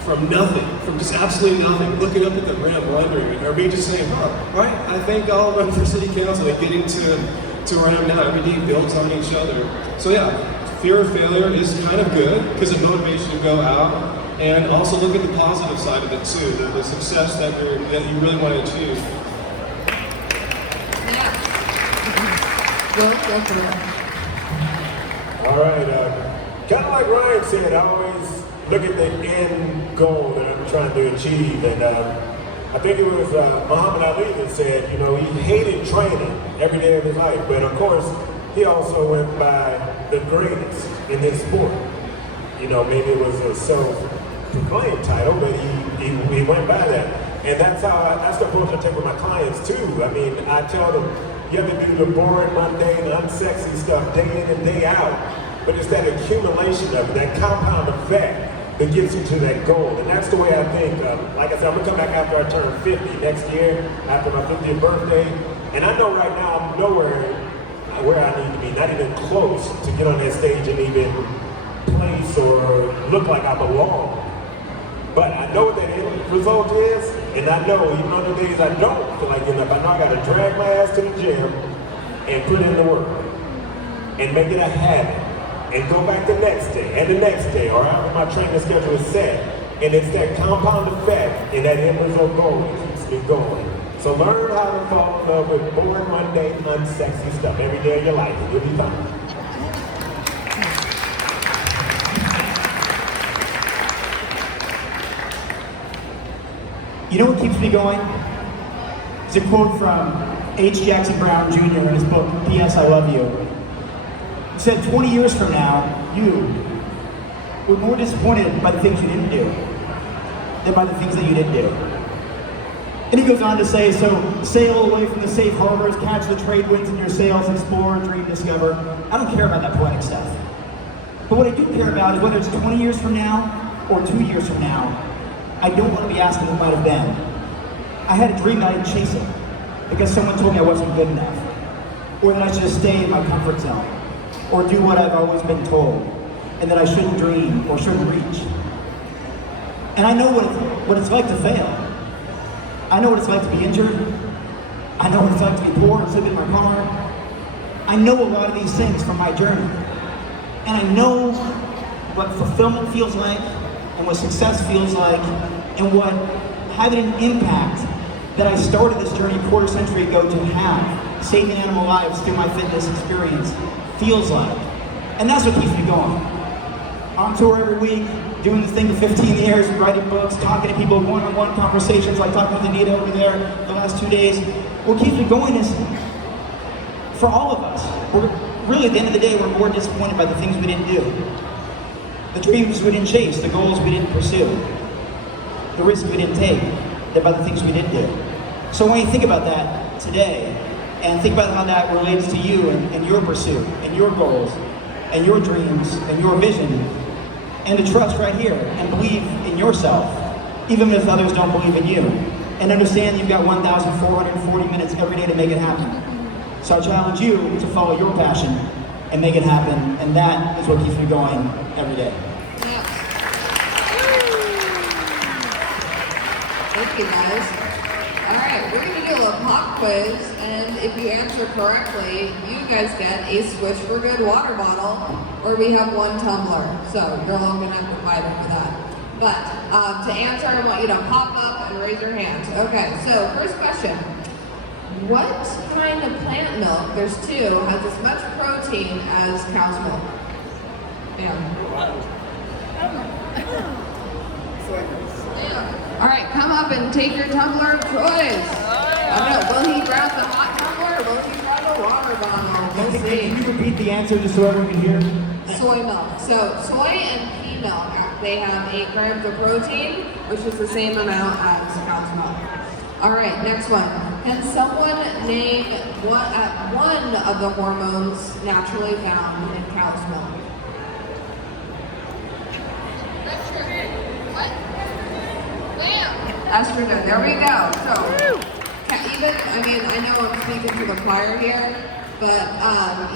from nothing, from just absolutely nothing, looking up at the rim, wondering, or me just saying, right, I think I'll run for city council and getting to where I am now. Every day builds on each other. So yeah, fear of failure is kind of good because it motivates you to go out and also look at the positive side of it too, the success that you really want to achieve. Go for it. All right, kind of like Ryan said, I always look at the end goal that I'm trying to achieve. And I think it was Muhammad Ali that said, you know, he hated training every day of his life. But of course, he also went by the greatest in his sport. You know, maybe it was a self-proclaimed title, but he went by that. And that's the approach I take with my clients too. I mean, I tell them, you have to do the boring, mundane, unsexy stuff day in and day out. But it's that accumulation of it, that compound effect that gets you to that goal. And that's the way I think. Like I said, I'm gonna come back after I turn 50 next year, after my 50th birthday. And I know right now I'm nowhere where I need to be, not even close to get on that stage and even place or look like I belong. But I know what that end result is, and I know even on the days I don't feel like getting up, I know I gotta drag my ass to the gym and put in the work and make it a habit and go back the next day and the next day, or however my training schedule is set. And it's that compound effect and that end result goal that keeps me going. So learn how to fall in love with boring, mundane, unsexy stuff every day of your life, and you'll be fine. You know what keeps me going? It's a quote from H. Jackson Brown Jr. in his book, P.S. I Love You. He said, 20 years from now, you were more disappointed by the things you didn't do than by the things that you did do. And he goes on to say, so sail away from the safe harbors, catch the trade winds in your sails, explore, dream, discover. I don't care about that poetic stuff. But what I do care about is whether it's 20 years from now or 2 years from now, I don't want to be asking what might have been. I had a dream that I didn't chase it because someone told me I wasn't good enough, or that I should stay in my comfort zone, or do what I've always been told, and that I shouldn't dream or shouldn't reach. And I know what it's like to fail. I know what it's like to be injured. I know what it's like to be poor and sleep in my car. I know a lot of these things from my journey. And I know what fulfillment feels like, and what success feels like, and what having an impact that I started this journey a quarter century ago to have, saving animal lives through my fitness experience, feels like. And that's what keeps me going. On tour every week, doing this thing for 15 years, writing books, talking to people, one-on-one conversations, like talking with Anita over there the last 2 days. What keeps me going is, for all of us, really at the end of the day, we're more disappointed by the things we didn't do. The dreams we didn't chase, the goals we didn't pursue, the risks we didn't take, than by the things we did do. So when you think about that today, and think about how that relates to you and your pursuit, and your goals, and your dreams, and your vision, and to trust right here, and believe in yourself, even if others don't believe in you, and understand you've got 1,440 minutes every day to make it happen. So I challenge you to follow your passion and make it happen, and that is what keeps me going every day. Yeah. Thank you, guys. All right, we're going to do a little pop quiz, and if you answer correctly, you guys get a Switch for Good water bottle, or we have 1 tumbler. So you're all going to have to fight for that. But to answer, I want you to pop up and raise your hands. Okay, so first question. What kind of plant milk, there's 2, has as much protein as cow's milk? Yeah. All right, come up and take your tumbler of choice. Will he grab the hot tumbler or will he grab the water bottle? We'll see. Can you repeat the answer just so everyone can hear? Soy milk. So soy and pea milk, they have 8 grams of protein, which is the same amount as cow's milk. All right, next one. Can someone name one of the hormones naturally found in cow's milk? Estrogen. There we go. So, I know I'm speaking to the choir here, but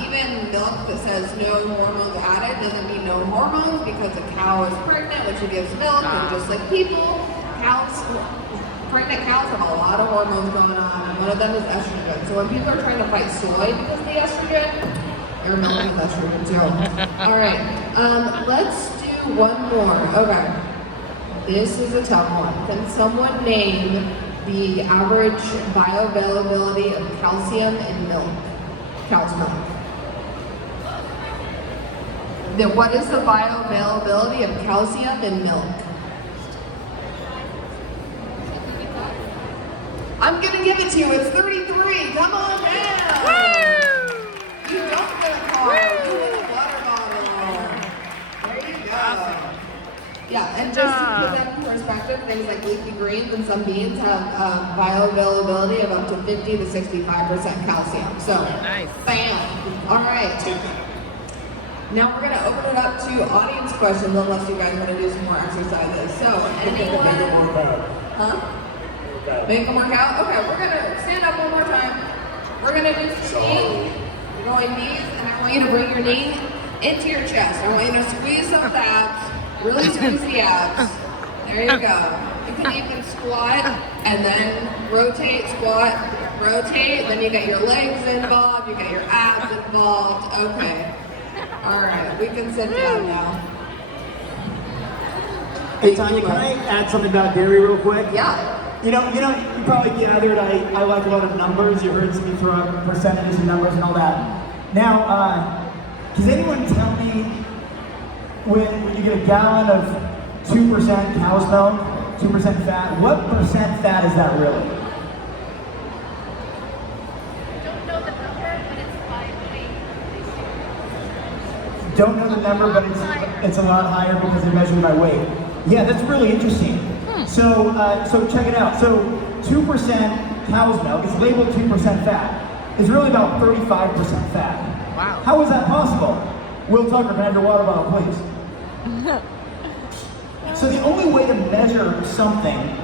even milk that says no hormones added doesn't mean no hormones, because a cow is pregnant when she gives milk, and just like people, pregnant cows have a lot of hormones going on, and one of them is estrogen. So when people are trying to fight soy because of the estrogen, your milk is estrogen too. All right, let's do one more. Okay. This is a tough one. Can someone name the average bioavailability of calcium in milk? Cow's milk. What is the bioavailability of calcium in milk? I'm gonna give it to you. It's 33. Come on down. Woo! You don't get a car. You get a water bottle. There you go. Yeah, and just to put that in perspective, things like leafy greens and some beans have bioavailability of up to 50 to 65% calcium. So, Nice. bam. All right. Now we're gonna open it up to audience questions unless you guys want to do some more exercises. So, anyone? Huh? Make them work out? Okay, we're gonna stand up one more time. We're gonna do some knees. You're going knees, and I want you to bring your knee into your chest. I want you to squeeze some abs, really squeeze the abs. There you go. You can even squat and then rotate, squat, rotate. Then you get your legs involved, you get your abs involved. Okay. All right, we can sit down now. Hey Tanya, can I add something about dairy real quick? Yeah. You probably gathered I like a lot of numbers. You heard me throw out percentages and numbers and all that. Now, does anyone tell me when you get a gallon of 2% cow's milk, 2% fat, what percent fat is that really? Don't know the number, but it's a lot higher because they're measured by weight. Yeah, that's really interesting. So check it out. So 2% cow's milk, it's labeled 2% fat. It's really about 35% fat. Wow. How is that possible? Will Tucker, can I have your water bottle, please? So the only way to measure something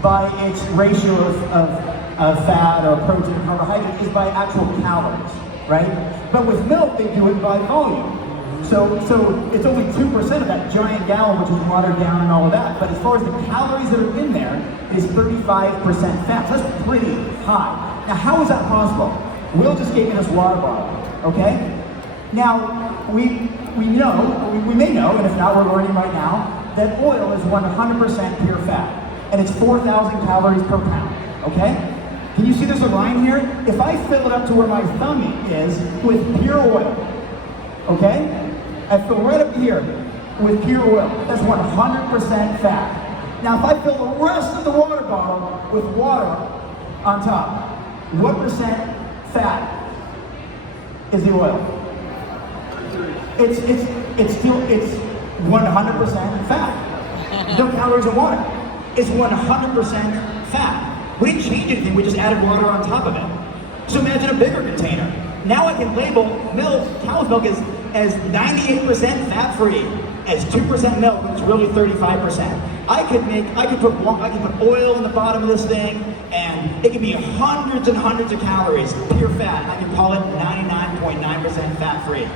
by its ratio of fat or protein or carbohydrate is by actual calories, right? But with milk, they do it by volume. So it's only 2% of that giant gallon, which is watered down and all of that. But as far as the calories that are in there, is 35% fat. So that's pretty high. Now, how is that possible? Will just gave me this water bottle, okay? Now, we may know, and if not, we're learning right now, that oil is 100% pure fat. And it's 4,000 calories per pound, okay? Can you see there's a line here? If I fill it up to where my thumb is with pure oil, okay? I fill right up here with pure oil. That's 100% fat. Now, if I fill the rest of the water bottle with water on top, what percent fat is the oil? It's 100% fat. There's no calories in water. It's 100% fat. We didn't change anything. We just added water on top of it. So imagine a bigger container. Now I can label milk, cow's milk, as 98% fat-free, as 2% milk, which is really 35%. I could put oil in the bottom of this thing, and it could be hundreds and hundreds of calories, pure fat. I can call it 99.9% fat-free.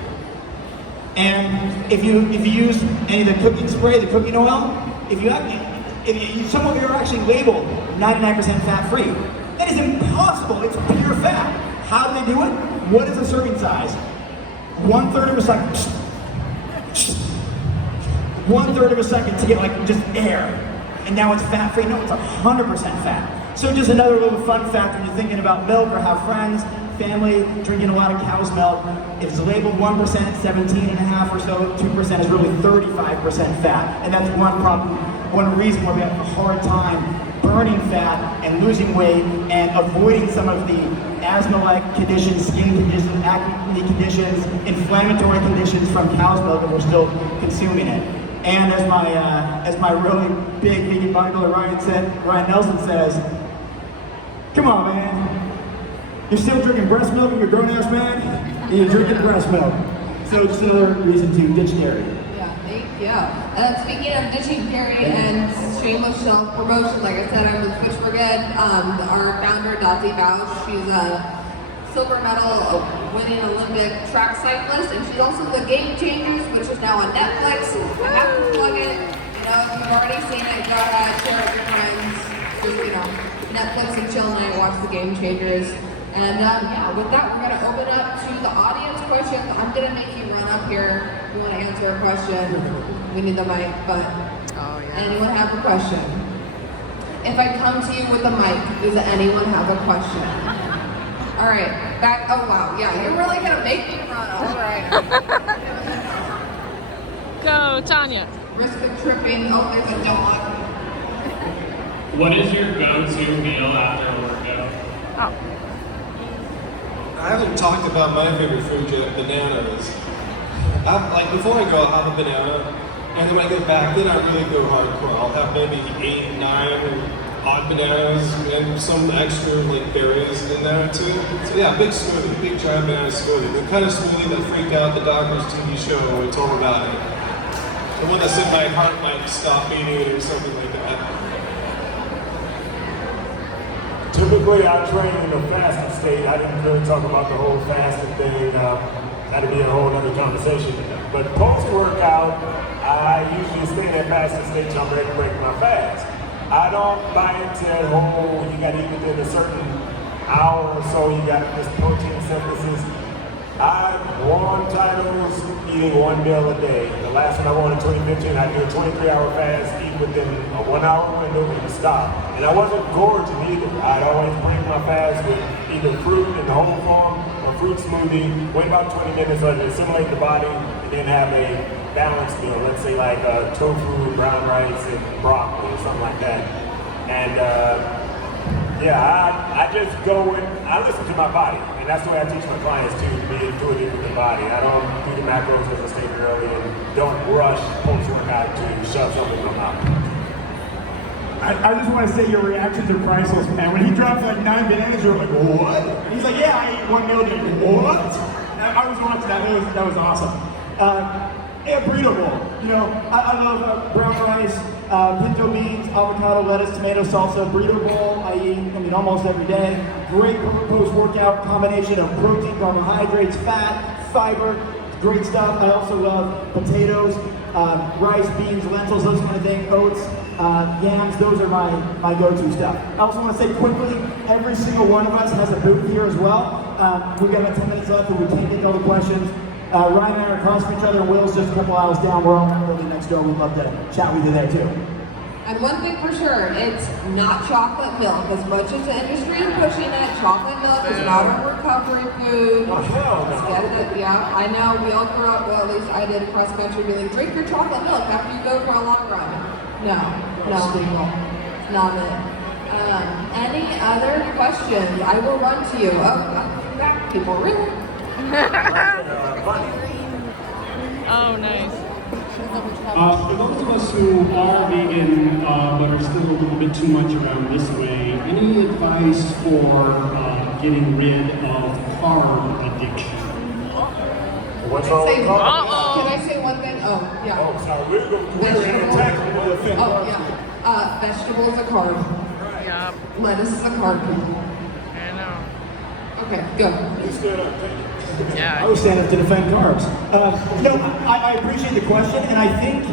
And if you use any of the cooking spray, the cooking oil, some of you are actually labeled 99% fat-free. That is impossible. It's pure fat. How do they do it? What is the serving size? 1/3 of a second. 1/3 of a second to get like just air. And now it's fat-free. No, it's 100% fat. So just another little fun fact when you're thinking about milk or have friends, family, drinking a lot of cow's milk. If it's labeled 1%, 17.5 or so, 2% is really 35% fat. And that's one reason why we have a hard time burning fat and losing weight and avoiding some of the asthma-like conditions, skin conditions, acne conditions, inflammatory conditions from cow's milk, and we're still consuming it. And as my really big vegan bodybuilder Ryan Nelson says, come on, man. You're still drinking breast milk and you're a grown-ass man, and you're drinking breast milk. So just another reason to ditch dairy. Yeah. Speaking of ditching dairy and shameless self-promotion, like I said, I'm with Switch for Good. Our founder, Dottie Bausch, she's a silver medal winning Olympic track cyclist, and she's also the Game Changers, which is now on Netflix. I have to plug it. If you've already seen it, go ahead, share it with your friends. Just, Netflix and chill night, watch the Game Changers. And with that, we're going to open up to the audience questions. I'm going to make you run up here if you want to answer a question. We need the mic, but anyone have a question? If I come to you with the mic, does anyone have a question? All right, back. Oh wow, yeah, you're really going to make me run. All right. Go, Tanya. Risk of tripping. Oh, there's a dog. What is your go-to meal after a workout? Oh. I haven't talked about my favorite food yet, bananas. Like before I go, I'll have a banana, and then when I get back, then I really go hardcore. I'll have maybe 8, 9 odd bananas and some extra like berries in there too. So yeah, big smoothie, big giant banana smoothie. The kind of smoothie that freaked out the doctor's TV show when we told him about it. The one that said my heart might stop beating or something like that. Typically, I train in a fasted state. I didn't really talk about the whole fasting thing. That'd be a whole other conversation. But post-workout, I usually stay in that fasted state till I'm ready to break my fast. I don't buy into that whole, you gotta eat within a certain hour or so, you got this protein synthesis. I've won titles eating 1 meal a day. The last one I won in 2015, I did a 23-hour fast, eat within a 1-hour window and stop. And I wasn't gorging either. I'd always break my fast with either fruit in the whole form or fruit smoothie, wait about 20 minutes, let it assimilate the body, and then have a balanced meal. Let's say like tofu, brown rice, and broccoli or something like that. And yeah, I just go and I listen to my body. And that's the way I teach my clients too, to be intuitive with the body. I don't do the macros as I stated earlier, and don't rush post-workout to shove something in my mouth. I just want to say your reactions are priceless, man. When he drops like 9 bananas, you're like, what? And he's like, yeah, I eat 1 meal a day. What? I was watching that. That was awesome. Yeah, burrito bowl. You know, I love brown rice, pinto beans, avocado, lettuce, tomato salsa. Burrito bowl I eat, almost every day. Great post-workout combination of protein, carbohydrates, fat, fiber. Great stuff. I also love potatoes, rice, beans, lentils, those kind of things, oats, yams. Those are my go-to stuff. I also want to say quickly, every single one of us has a booth here as well. We've got about 10 minutes left, and we can't get all the questions. Ryan and I are across from each other. Will's just a couple hours down. We're all really next door. We'd love to chat with you there too. And one thing for sure, it's not chocolate milk. As much as the industry is pushing it, chocolate milk is not a recovery food. Oh, hell no. Let's get it. Yeah, I know. We all grew up, well, at least I did across country, be like, drink your chocolate milk after you go for a long run. No, people. It's not it. Any other questions? I will run to you. Oh, back people, really? Oh, nice. For those of us who are vegan, but are still a little bit too much around this way, any advice for getting rid of carb addiction? What's wrong with carb? Can I say one thing? Oh, yeah. Oh, sorry, we're in a technical thing. Oh, yeah. Vegetables are carb. Yeah, Lettuce is a carb. I know. Okay, go. You stood up, thank you. Yeah. I was standing up to defend carbs. I appreciate the question, and I think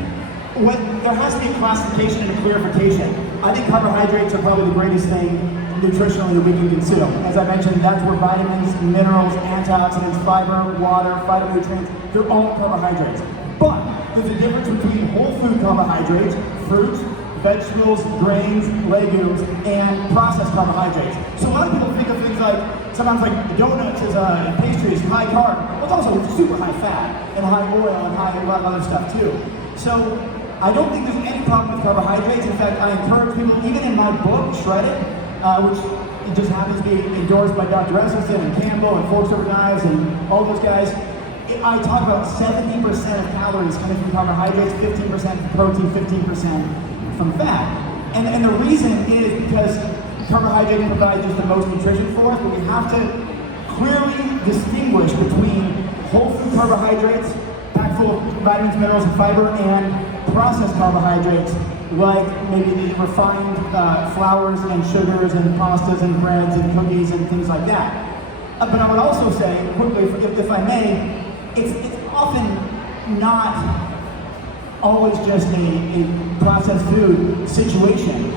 there has to be a classification and a clarification. I think carbohydrates are probably the greatest thing nutritionally that we can consume. As I mentioned, that's where vitamins, minerals, antioxidants, fiber, water, phytonutrients, they're all carbohydrates. But there's a difference between whole food carbohydrates, fruits, vegetables, grains, legumes, and processed carbohydrates. So a lot of people think of things like, sometimes like donuts and pastries, high carb, but it's also super high fat and high oil and a lot of other stuff too. So I don't think there's any problem with carbohydrates. In fact, I encourage people, even in my book, Shred It, which it just happens to be endorsed by Dr. Esselstyn and Campbell and Forks Over Knives and all those guys, I talk about 70% of calories coming from carbohydrates, 15% from protein, 15% from fat. And the reason is because carbohydrates provide just the most nutrition for us, but we have to clearly distinguish between whole food carbohydrates, packed full of vitamins, minerals, and fiber, and processed carbohydrates, like maybe the refined flours and sugars and pastas and breads and cookies and things like that. But I would also say, quickly, if I may, it's often not always just a processed food situation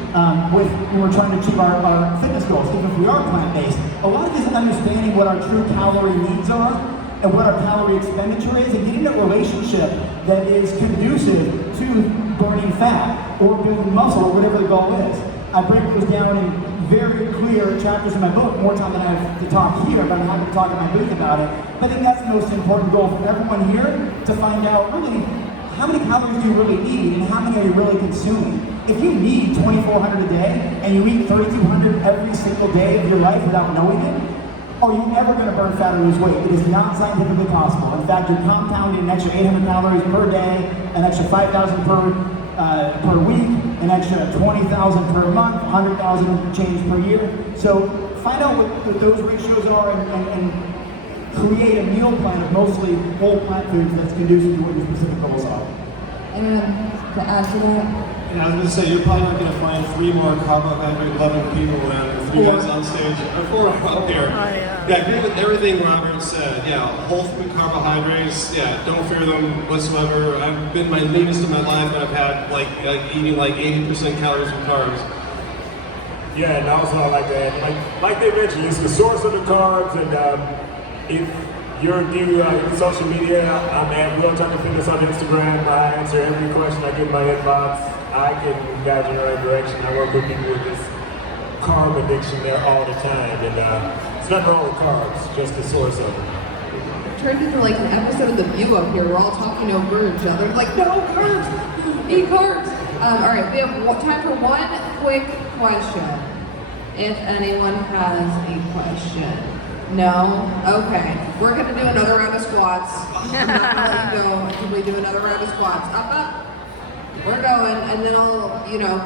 when we're trying to achieve our fitness goals. Even if we are plant-based, a lot of it is understanding what our true calorie needs are and what our calorie expenditure is, and getting a relationship that is conducive to burning fat or building muscle or whatever the goal is. I break those down in very clear chapters in my book, more time than I have to talk here, but I'm happy to talk in my booth about it. But I think that's the most important goal for everyone here, to find out really how many calories do you really need and how many are you really consuming? If you need 2,400 a day and you eat 3,200 every single day of your life without knowing it, are you ever going to burn fat or lose weight? It is not scientifically possible. In fact, you're compounding an extra 800 calories per day, an extra 5,000 per week, an extra 20,000 per month, 100,000 change per year. So find out what those ratios are and create a meal plan of mostly whole plant foods that's conducive to what your specific goals are. And to add to that, And I was going to say, you're probably not going to find 3 more carbohydrate-loving people around here, 3 guys on stage, or 4 up here. Yeah, I agree with everything Robert said. Yeah, whole food carbohydrates, yeah, don't fear them whatsoever. I've been my leanest of my life, and I've had, like eating like 80% calories from carbs. Yeah, and also I like to add, like they mentioned, it's the source of the carbs, and if you're new in social media, I'm at Real Tucker Fitness on Instagram. I answer every question I get in my inbox. I can guide you in the right direction. I work with people with this carb addiction there all the time, and it's nothing wrong with carbs, just the source of it. it turned into like an episode of The View up here. We're all talking over each other. Like, no carbs, eat carbs. All right, we have time for one quick question. If anyone has a question. No? Okay. We're gonna do another round of squats. I'm not gonna let you go until we do another round of squats. Up, up. We're going, and then I'll,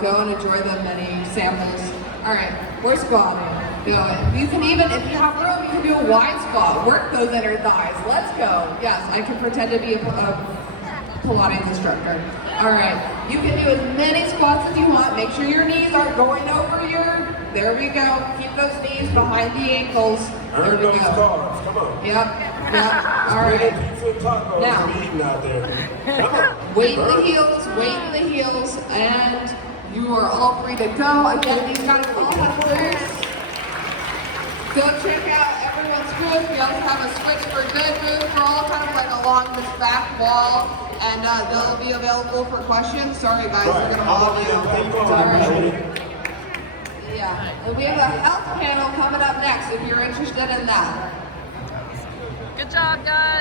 go and enjoy the many samples. All right, we're squatting. Go. You can even, if you have room, you can do a wide squat. Work those inner thighs. Let's go. Yes, I can pretend to be a Pilates instructor. All right, you can do as many squats as you want. Make sure your knees aren't going over your, there we go. Keep those knees behind the ankles. There Earn we those go. carbs, come on. Yep. All right. Pizza and tacos Now. to be eating out there. Come on. Weight in the heels, and you are all free to go. Again, these guys all have boots. Go check out everyone's booth. We also have a Switch for Good booth. We're all kind of like along this back wall, and they'll be available for questions. Sorry guys, we're gonna hold you. Sorry. Yeah, and we have a health panel coming up next if you're interested in that. Good job, guys.